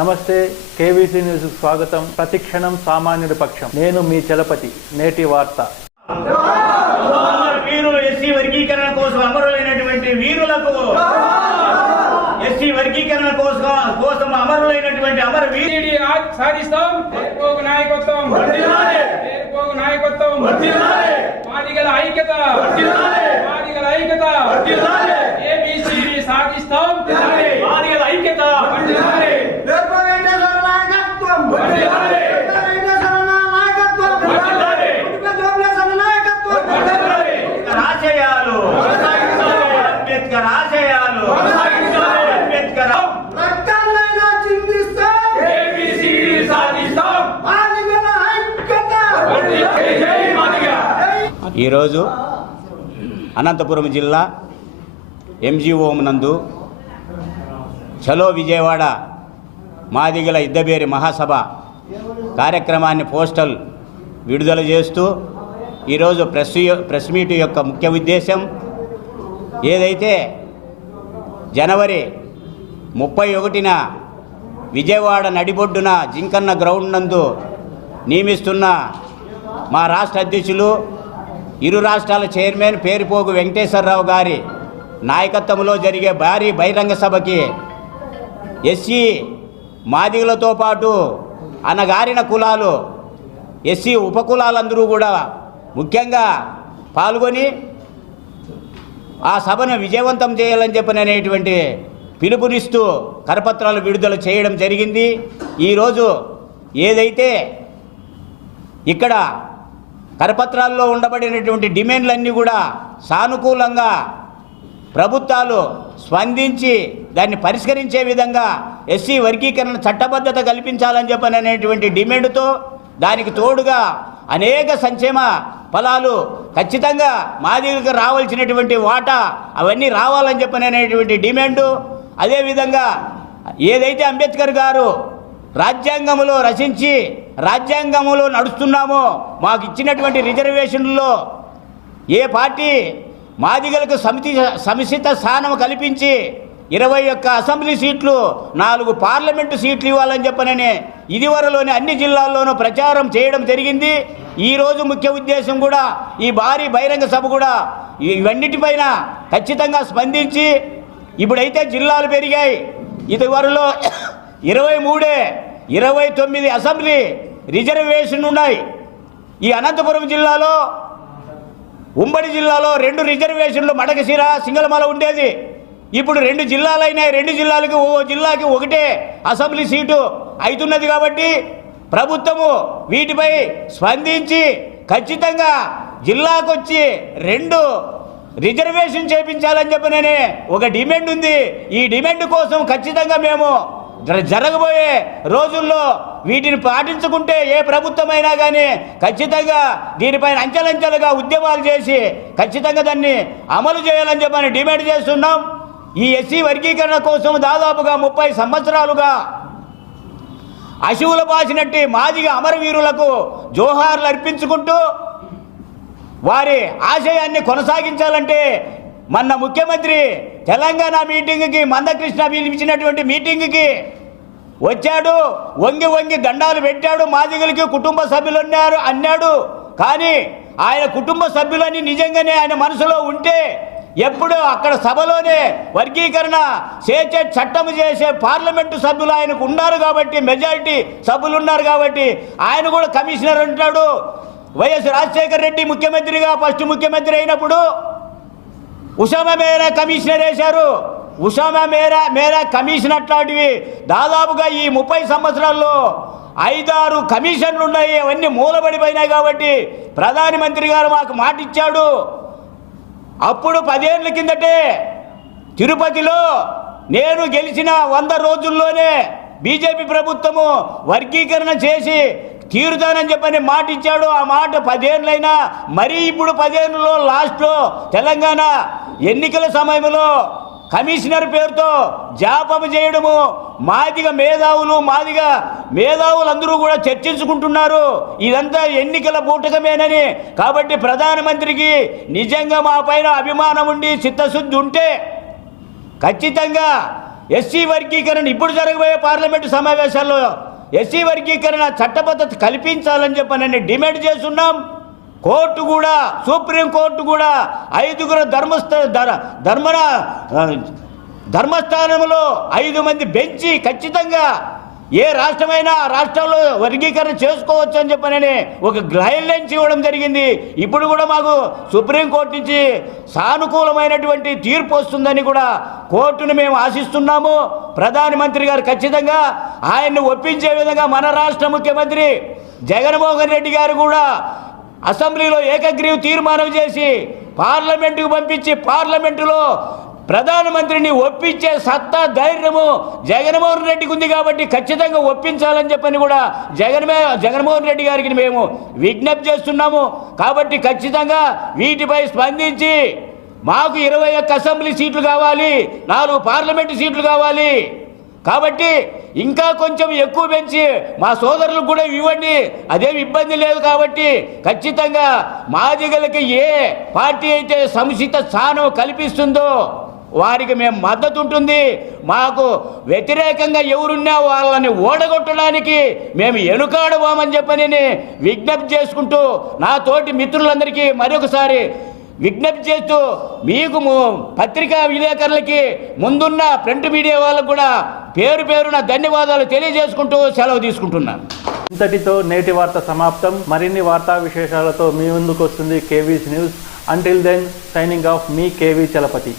నమస్తే, KVC news స్వాగతం. ప్రతిక్షణం సామాన్యుడి పక్షం. నేను మీ చలపతి. నేటి వార్త. వీరులు ఎస్సీ వర్గీకరణ కోసం అమరులైనటువంటి వీరులకు, ఎస్సీ వర్గీకరణ కోసం అమరులైనటువంటి అమరవీరుడి సాధిస్తాం. నాయకత్వం నాయకత్వం మాదిగల ఐక్యత, మాదిగల ఐక్యత, ఏబిసిడి సాధిస్తాం. మాదిగల ఐక్యత, ఆశయాలు, అంబేద్కర్ ఆశయాలు, అంబేద్కర్ ఈరోజు అనంతపురం జిల్లా ఎంజీఓ నందు చలో విజయవాడ మాదిగల ఇద్దబేరి మహాసభ కార్యక్రమాన్ని పోస్టల్ విడుదల చేస్తూ ఈరోజు ప్రెస్ మీట్ యొక్క ముఖ్య ఉద్దేశం ఏదైతే జనవరి 31న విజయవాడ నడిబొడ్డున జింకన్న గ్రౌండ్ నందు నియమిస్తున్న మా రాష్ట్ర అధ్యక్షులు, ఇరు రాష్ట్రాల చైర్మన్ పేరుపోగు వెంకటేశ్వరరావు గారి నాయకత్వంలో జరిగే భారీ బహిరంగ సభకి ఎస్సీ మాదిగలతో పాటు అణగారిన కులాలు, ఎస్సీ ఉపకులాలందరూ కూడా ముఖ్యంగా పాల్గొని ఆ సభను విజయవంతం చేయాలని చెప్పినటువంటి పిలుపునిస్తూ కరపత్రాలు విడుదల చేయడం జరిగింది. ఈరోజు ఏదైతే ఇక్కడ కరపత్రాల్లో ఉండబడినటువంటి డిమాండ్లన్నీ కూడా సానుకూలంగా ప్రభుత్వాలు స్పందించి దాన్ని పరిష్కరించే విధంగా ఎస్సీ వర్గీకరణ చట్టబద్ధత కల్పించాలని చెప్పననేటువంటి డిమాండ్తో దానికి తోడుగా అనేక సంక్షేమ ఫలాలు ఖచ్చితంగా మాదిగలకు రావాల్సినటువంటి వాటా అవన్నీ రావాలని చెప్పననేటువంటి డిమాండు, అదేవిధంగా ఏదైతే అంబేద్కర్ గారు రాజ్యాంగంలో రచించి రాజ్యాంగంలో నడుస్తున్నామో మాకు ఇచ్చినటువంటి రిజర్వేషన్లలో ఏ పార్టీ మాదిగలకు సముచిత స్థానం కల్పించి 21 అసెంబ్లీ సీట్లు, 4 పార్లమెంటు సీట్లు ఇవ్వాలని చెప్పనని ఇదివరలోని అన్ని జిల్లాల్లోనూ ప్రచారం చేయడం జరిగింది. ఈరోజు ముఖ్య ఉద్దేశం కూడా ఈ భారీ బహిరంగ సభ కూడా ఇవన్నిటిపైన ఖచ్చితంగా స్పందించి ఇప్పుడైతే జిల్లాలు పెరిగాయి. ఇదివరలో 29 అసెంబ్లీ రిజర్వేషన్ ఉన్నాయి. ఈ అనంతపురం జిల్లాలో, ఉమ్మడి జిల్లాలో 2 రిజర్వేషన్లు మడకశిర, సింగళమల ఉండేది. ఇప్పుడు 2 జిల్లాలైనాయి. 2 జిల్లాలకి జిల్లాకి ఒకటే అసెంబ్లీ సీటు అవుతున్నది. కాబట్టి ప్రభుత్వము వీటిపై స్పందించి ఖచ్చితంగా జిల్లాకు వచ్చి 2 రిజర్వేషన్ చేయించాలని చెప్పననే ఒక డిమాండ్ ఉంది. ఈ డిమాండ్ కోసం ఖచ్చితంగా మేము జరగబోయే రోజుల్లో వీటిని పాటించుకుంటే ఏ ప్రభుత్వమైనా కానీ ఖచ్చితంగా దీనిపైన అంచెలంచెలుగా ఉద్యమాలు చేసి ఖచ్చితంగా దాన్ని అమలు చేయాలని చెప్పని డిమాండ్ చేస్తున్నాం. ఈ ఎస్సీ వర్గీకరణ కోసం దాదాపుగా 30 సంవత్సరాలుగా అశువుల బాసినట్టి మాదిగ అమరవీరులకు జోహార్లు అర్పించుకుంటూ వారి ఆశయాన్ని కొనసాగించాలంటే మొన్న ముఖ్యమంత్రి తెలంగాణ మీటింగ్కి, మందకృష్ణ పిలిపించినటువంటి మీటింగ్కి వచ్చాడు. వంగి దండాలు పెట్టాడు. మాదిగలకి కుటుంబ సభ్యులు అన్నాడు. కానీ ఆయన కుటుంబ సభ్యులని నిజంగానే ఆయన మనసులో ఉంటే ఎప్పుడు అక్కడ సభలోనే వర్గీకరణ చేసే చట్టం చేసే పార్లమెంటు సభ్యులు ఆయనకు ఉన్నారు కాబట్టి, మెజారిటీ సభ్యులు ఉన్నారు కాబట్టి ఆయన కూడా కమిషనర్ ఉంటాడు. వైఎస్ రాజశేఖర రెడ్డి ముఖ్యమంత్రిగా ఫస్ట్ ముఖ్యమంత్రి అయినప్పుడు ఉసామా మేరా కమిషనర్ వేశారు. ఉసామా మేరా కమిషన్ అట్లాంటివి దాదాపుగా ఈ 30 సంవత్సరాల్లో 5-6 కమిషన్లు ఉన్నాయి. అవన్నీ మూలబడిపోయినాయి. కాబట్టి ప్రధానమంత్రి గారు మాకు మాట ఇచ్చాడు. అప్పుడు 10 ఏళ్ల కిందటే తిరుపతిలో నేను గెలిచిన 100 రోజుల్లోనే బీజేపీ ప్రభుత్వము వర్గీకరణ చేసి తీరుతానని చెప్పని మాట ఇచ్చాడు. ఆ మాట 10 ఏళ్ళైనా మరీ ఇప్పుడు 10 ఏళ్ళలో లాస్ట్లో తెలంగాణ ఎన్నికల సమయంలో కమిషనర్ పేరుతో జాపము చేయడము, మాదిగ మేధావులందరూ కూడా చర్చించుకుంటున్నారు. ఇదంతా ఎన్నికల బూటకమేనని. కాబట్టి ప్రధానమంత్రికి నిజంగా మా పైన అభిమానం ఉండి చిత్తశుద్ధి ఉంటే ఖచ్చితంగా ఎస్సీ వర్గీకరణ ఇప్పుడు జరగబోయే పార్లమెంటు సమావేశాల్లో ఎస్సీ వర్గీకరణ చట్టబద్ధత కల్పించాలని చెప్పని డిమాండ్ చేస్తున్నాం. కోర్టు కూడా, సుప్రీంకోర్టు కూడా 5గురు ధర్మస్థానంలో 5 మంది బెంచి ఖచ్చితంగా ఏ రాష్ట్రమైనా రాష్ట్రంలో వర్గీకరణ చేసుకోవచ్చు అని చెప్పని ఒక గైడ్లైన్స్ ఇవ్వడం జరిగింది. ఇప్పుడు కూడా మాకు సుప్రీంకోర్టు నుంచి సానుకూలమైనటువంటి తీర్పు వస్తుందని కూడా కోర్టును మేము ఆశిస్తున్నాము. ప్రధానమంత్రి గారు ఖచ్చితంగా ఆయన్ని ఒప్పించే విధంగా మన రాష్ట్ర ముఖ్యమంత్రి జగన్మోహన్ రెడ్డి గారు కూడా అసెంబ్లీలో ఏకగ్రీవ తీర్మానం చేసి పార్లమెంటుకు పంపించి పార్లమెంటులో ప్రధానమంత్రిని ఒప్పించే సత్తా ధైర్యము జగన్మోహన్ రెడ్డికి ఉంది కాబట్టి ఖచ్చితంగా ఒప్పించాలని చెప్పని కూడా జగన్మోహన్ రెడ్డి గారికి మేము విజ్ఞప్తి చేస్తున్నాము. కాబట్టి ఖచ్చితంగా వీటిపై స్పందించి మాకు 21 అసెంబ్లీ సీట్లు కావాలి, 4 పార్లమెంటు సీట్లు కావాలి. కాబట్టి ఇంకా కొంచెం ఎక్కువ పెంచి మా సోదరులకు కూడా ఇవ్వండి, అదేమి ఇబ్బంది లేదు. కాబట్టి ఖచ్చితంగా మాదిగలకి ఏ పార్టీ అయితే సముచిత స్థానం కల్పిస్తుందో వారికి మేము మద్దతు ఉంటుంది. మాకు వ్యతిరేకంగా ఎవరున్నా వాళ్ళని ఓడగొట్టడానికి మేము ఎనుకాడబోమని చెప్పని విజ్ఞప్తి చేసుకుంటూ నా తోటి మిత్రులందరికీ మరొకసారి విజ్ఞప్తి చేస్తూ మీకు పత్రికా విలేకరులకి ముందున్న ప్రింట్ మీడియా వాళ్ళకు కూడా పేరున ధన్యవాదాలు తెలియజేసుకుంటూ సెలవు తీసుకుంటున్నాను. ఇంతటితో నేటి వార్త సమాప్తం. మరిన్ని వార్తా విశేషాలతో మీ ముందుకు వస్తుంది KV's news. Until then signing off మీ కేవీ చలపతి.